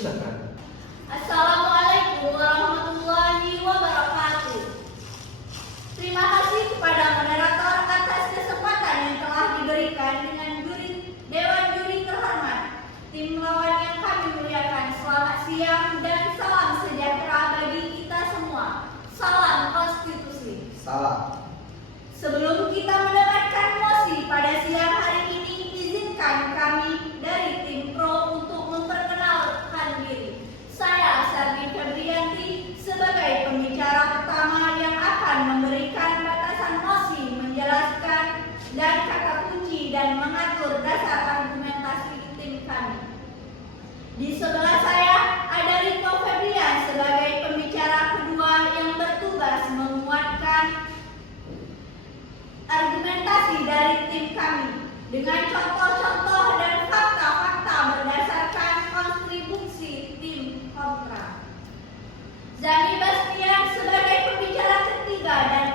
Silakan. Assalamualaikum warahmatullahi wabarakatuh. Terima kasih kepada moderator atas kesempatan yang telah diberikan dengan Dewan Juri terhormat, tim lawan yang kami muliakan. Selamat siang dan salam sejahtera bagi kita semua. Salam konstitusi. Salam. Sebelum kita mendapatkan mosi pada siang hari ini, izinkan kami dari tim Pro untuk memperkenalkan diri. Saya Sardi Febrianti sebagai pembicara pertama yang akan memberikan batasan mosi, menjelaskan dan kata kunci dan mengatur dasar argumentasi tim kami. Di sebelah saya ada Riko Febrian sebagai pembicara kedua yang bertugas menguatkan argumentasi dari tim kami dengan contoh-contoh dan fakta-fakta berdasarkan kontribusi tim kontra. Zami Bastian sebagai pembicara ketiga dan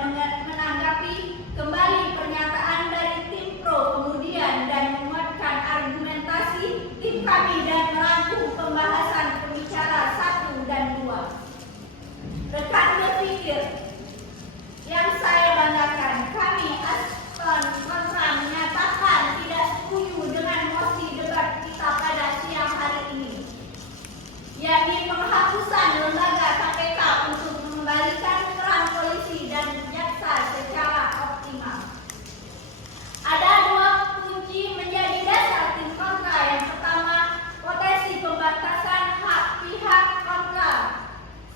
menanggapi kembali pernyataan dari tim Pro kemudian dan menguatkan argumentasi tim kami dan merangkum pembahasan pembicara 1 dan 2. Rekan berpikir yang saya banggakan, kami Aspon kontra menyatakan tidak setuju dengan mosi debat kita pada siang hari ini, yakni penghapusan lembaga KPK untuk mengembalikan peran polisi dan jaksa secara optimal. Ada dua kunci menjadi dasar tim kontra. Yang pertama, potensi pembatasan hak pihak kontra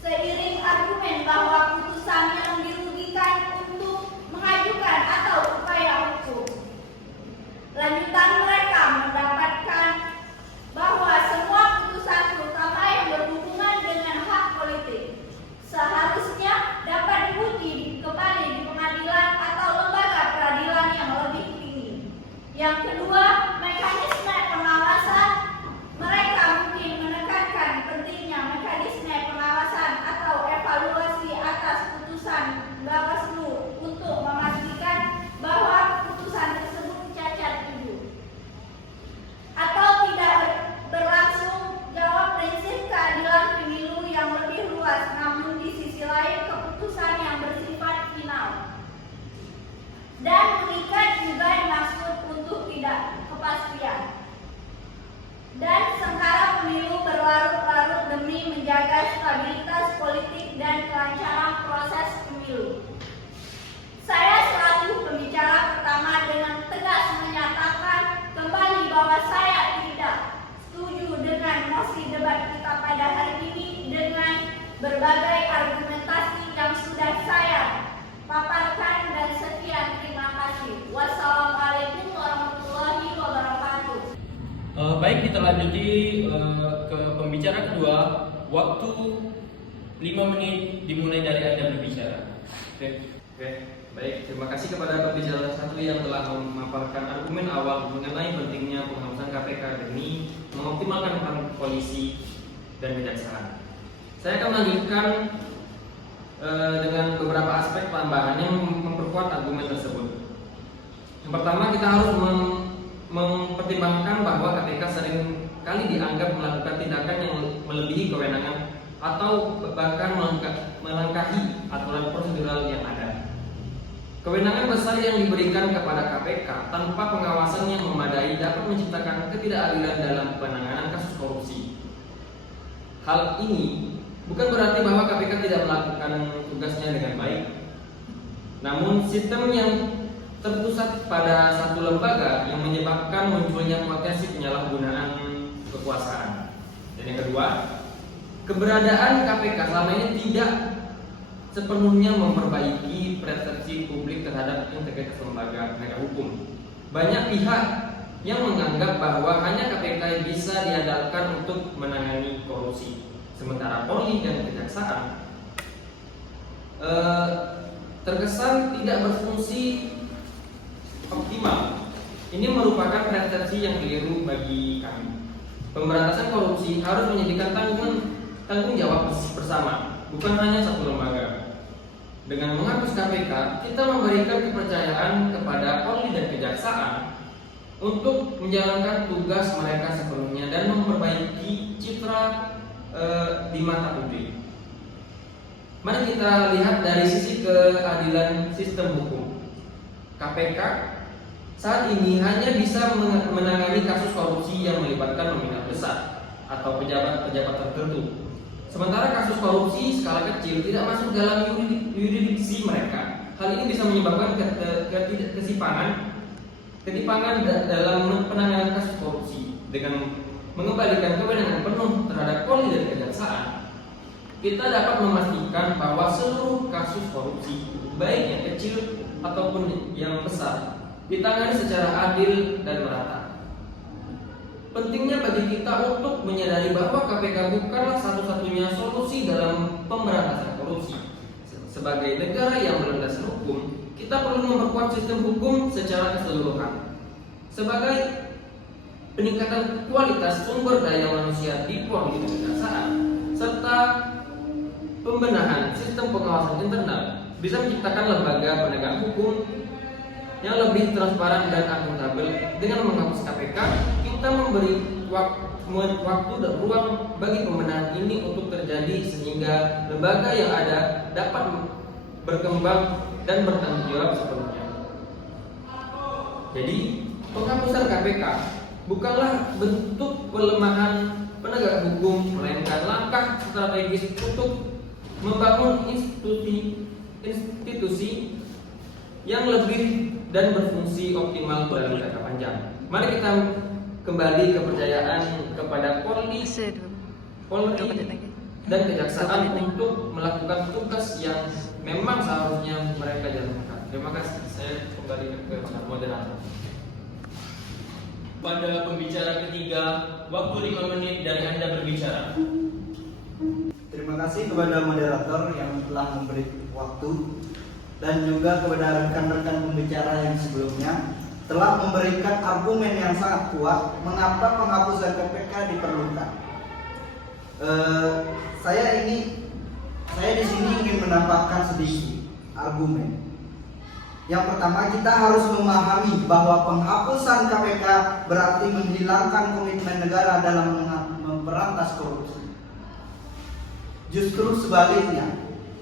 seiring argumen bahwa putusan yang dirugikan untuk mengajukan atau upaya hukum. Lanjutan mereka mendapatkan bahwa semua putusan terutama yang berhubungan dengan hak politik seharusnya dapat diuji kembali di pengadilan atau lembaga peradilan yang lebih tinggi. Yang kedua, mekanisme pengawasan. Mereka mungkin menekankan pentingnya mekanisme pengawasan atau evaluasi atas putusan Bawaslu untuk memastikan bahwa putusan tersebut cacat tujuh atau tidak berlangsung. Jawab prinsip keadilan pemilu yang lebih luas, namun di sisi lain keputusan yang bersifat final dan mengikat juga dimaksud untuk tidak kepastian dan sengkara pemilu berlarut-larut demi menjaga stabilitas politik dan kelancaran proses pemilu. Saya selaku pembicara pertama dengan tegas menyatakan kembali bahwa saya tidak setuju dengan mosi debat kita pada hari ini dengan berbagai argumentasi yang sudah saya paparkan, dan sekian, terima kasih. Wassalamualaikum warahmatullahi wabarakatuh. Baik, kita lanjuti ke pembicara kedua. Waktu 5 menit dimulai dari Anda berbicara. Oke. Baik, terima kasih kepada pembicara satu yang telah memaparkan argumen awal mengenai pentingnya penghapusan KPK demi mengoptimalkan peran polisi dan kejaksaan. Saya akan melanjutkan dengan beberapa aspek tambahan yang memperkuat argumen tersebut. Yang pertama, kita harus mempertimbangkan bahwa KPK sering kali dianggap melakukan tindakan yang melebihi kewenangan atau bahkan melangkahi aturan prosedural yang ada. Kewenangan besar yang diberikan kepada KPK tanpa pengawasan yang memadai dapat menciptakan ketidakadilan dalam penanganan kasus korupsi. Hal ini bukan berarti bahwa KPK tidak melakukan tugasnya dengan baik. Namun sistem yang terpusat pada satu lembaga yang menyebabkan munculnya potensi penyalahgunaan kekuasaan. Dan yang kedua, keberadaan KPK selama ini tidak sepenuhnya memperbaiki persepsi publik terhadap integritas lembaga penegak hukum. Banyak pihak yang menganggap bahwa hanya KPK yang bisa diandalkan untuk menangani korupsi, sementara Polri dan Kejaksaan terkesan tidak berfungsi optimal. Ini merupakan persepsi yang keliru bagi kami. Pemberantasan korupsi harus menjadikan tanggung jawab bersama, bukan hanya satu lembaga. Dengan menghapus KPK, kita memberikan kepercayaan kepada Polri dan Kejaksaan untuk menjalankan tugas mereka sepenuhnya dan memperbaiki citra di mata publik. Mari kita lihat dari sisi keadilan sistem hukum. KPK saat ini hanya bisa menangani kasus korupsi yang melibatkan nominal besar atau pejabat-pejabat tertentu. Sementara kasus korupsi skala kecil tidak masuk dalam yurisdiksi mereka. Hal ini bisa menyebabkan ketimpangan dalam penanganan kasus korupsi. Dengan mengembalikan kewenangan penuh terhadap Polri dan Kejaksaan, kita dapat memastikan bahwa seluruh kasus korupsi, baik yang kecil ataupun yang besar, ditangani secara adil dan merata. Pentingnya bagi kita untuk menyadari bahwa KPK bukanlah satu-satunya solusi dalam pemberantasan korupsi. Sebagai negara yang berlandaskan hukum, kita perlu memperkuat sistem hukum secara keseluruhan. Sebagai peningkatan kualitas sumber daya manusia di Polri dan Kejaksaan, serta pembenahan sistem pengawasan internal bisa menciptakan lembaga penegak hukum yang lebih transparan dan akuntabel. Dengan menghapus KPK, kita memberi waktu dan ruang bagi pembenahan ini untuk terjadi sehingga lembaga yang ada dapat berkembang dan bertanggung jawab sepenuhnya. Jadi, penghapusan KPK bukanlah bentuk pelemahan penegak hukum, melainkan langkah strategis untuk membangun institusi yang lebih dan berfungsi optimal dalam jangka panjang. Mari kita kembali kepercayaan kepada Polri dan Kejaksaan untuk melakukan tugas yang memang seharusnya mereka jalankan. Terima kasih. Saya kembali ke moderator. Pada pembicara ketiga, waktu 5 menit dari Anda berbicara. Terima kasih kepada moderator yang telah memberi waktu dan juga kepada rekan-rekan pembicara yang sebelumnya telah memberikan argumen yang sangat kuat mengapa penghapusan KPK diperlukan. Saya di sini ingin menambahkan sedikit argumen. Yang pertama, kita harus memahami bahwa penghapusan KPK berarti menghilangkan komitmen negara dalam memberantas korupsi. Justru sebaliknya,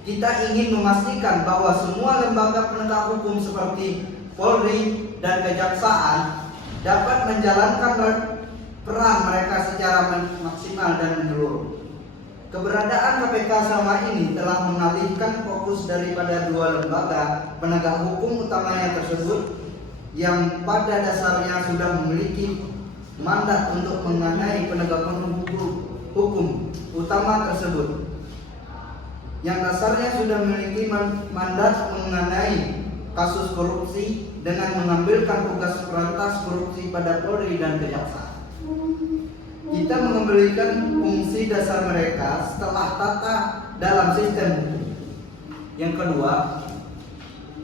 kita ingin memastikan bahwa semua lembaga penegak hukum seperti Polri dan Kejaksaan dapat menjalankan peran mereka secara maksimal dan menyeluruh. Keberadaan KPK selama ini telah mengalihkan fokus daripada dua lembaga penegak hukum utamanya tersebut yang pada dasarnya sudah memiliki mandat untuk mengenai penegakan hukum utama tersebut, yang dasarnya sudah memiliki mandat mengenai kasus korupsi dengan mengambilkan tugas perantas korupsi pada Polri dan Kejaksaan. Kita mengembalikan fungsi dasar mereka setelah tata dalam sistem hukum. Yang kedua,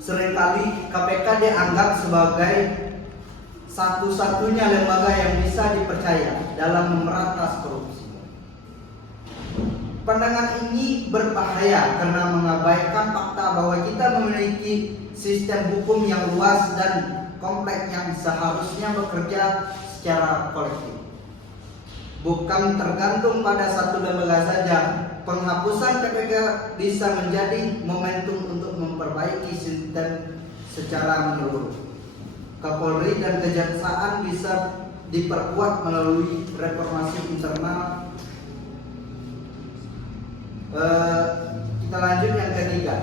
seringkali KPK dianggap sebagai satu-satunya lembaga yang bisa dipercaya dalam memberantas korupsi. Pandangan ini berbahaya karena mengabaikan fakta bahwa kita memiliki sistem hukum yang luas dan kompleks yang seharusnya bekerja secara kolektif. Bukan tergantung pada satu lembaga saja. Penghapusan KPK bisa menjadi momentum untuk memperbaiki sistem secara menyeluruh. Kapolri dan Kejaksaan bisa diperkuat melalui reformasi internal. Kita lanjut yang ketiga.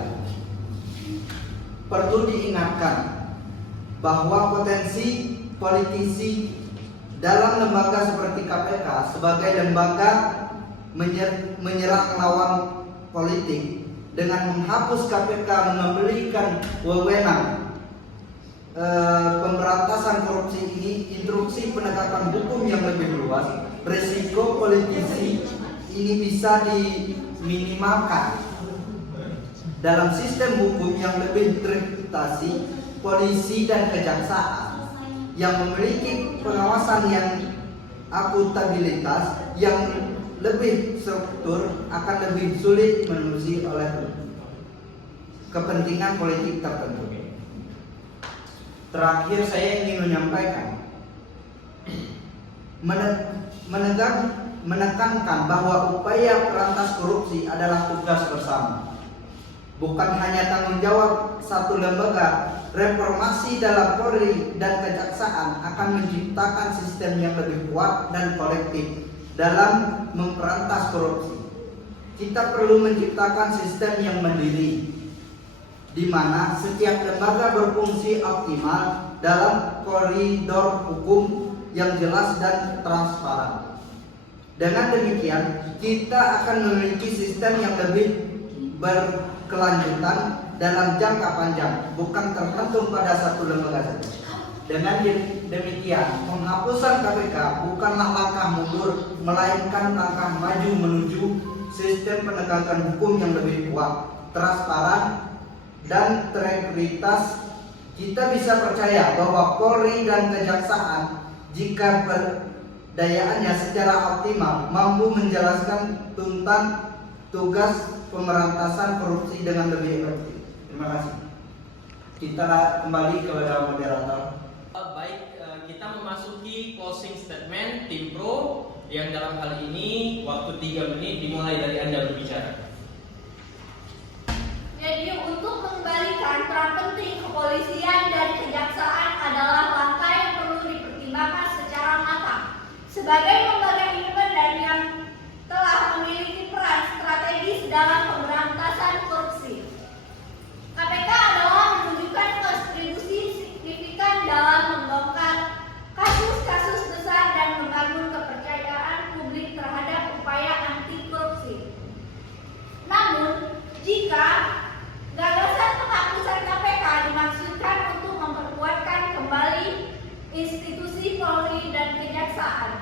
Perlu diingatkan bahwa potensi politisi dalam lembaga seperti KPK sebagai lembaga menyerang lawan politik. Dengan menghapus KPK mengembalikan wewenang pemberantasan korupsi ini, instruksi penegakan hukum yang lebih luas, risiko politisi ini bisa diminimalkan. Dalam sistem hukum yang lebih terputasi, polisi dan kejaksaan yang memiliki pengawasan yang akuntabilitas yang lebih struktur akan lebih sulit menelusuri oleh kepentingan politik tertentu. Terakhir, saya ingin menyampaikan menekankan bahwa upaya berantas korupsi adalah tugas bersama. Bukan hanya tanggung jawab satu lembaga, reformasi dalam Polri dan Kejaksaan akan menciptakan sistem yang lebih kuat dan kolektif dalam memberantas korupsi. Kita perlu menciptakan sistem yang mandiri, di mana setiap lembaga berfungsi optimal dalam koridor hukum yang jelas dan transparan. Dengan demikian, kita akan memiliki sistem yang lebih berkelanjutan dalam jangka panjang, bukan tergantung pada satu lembaga saja. Dengan demikian, penghapusan KPK bukanlah langkah mundur, melainkan langkah maju menuju sistem penegakan hukum yang lebih kuat, transparan, dan terintegritas. Kita bisa percaya bahwa Polri dan Kejaksaan, jika berdayaannya secara optimal, mampu menjelaskan tuntutan tugas pemberantasan korupsi dengan lebih efektif. Terima kasih. Kita kembali kepada moderator. Baik, kita memasuki closing statement tim pro yang dalam hal ini waktu 3 menit dimulai dari Anda berbicara. Jadi untuk mengembalikan peran penting kepolisian dan kejaksaan adalah langkah yang perlu dipertimbangkan secara matang. Sebagai lembaga independen yang telah memiliki peran strategis dalam pemberantasan korupsi, KPK adalah menunjukkan kontribusi signifikan dalam membongkar kasus-kasus besar dan membangun kepercayaan publik terhadap upaya anti korupsi. Namun, jika gagasan penghapusan KPK dimaksudkan untuk memperkuatkan kembali institusi Polri dan Kejaksaan,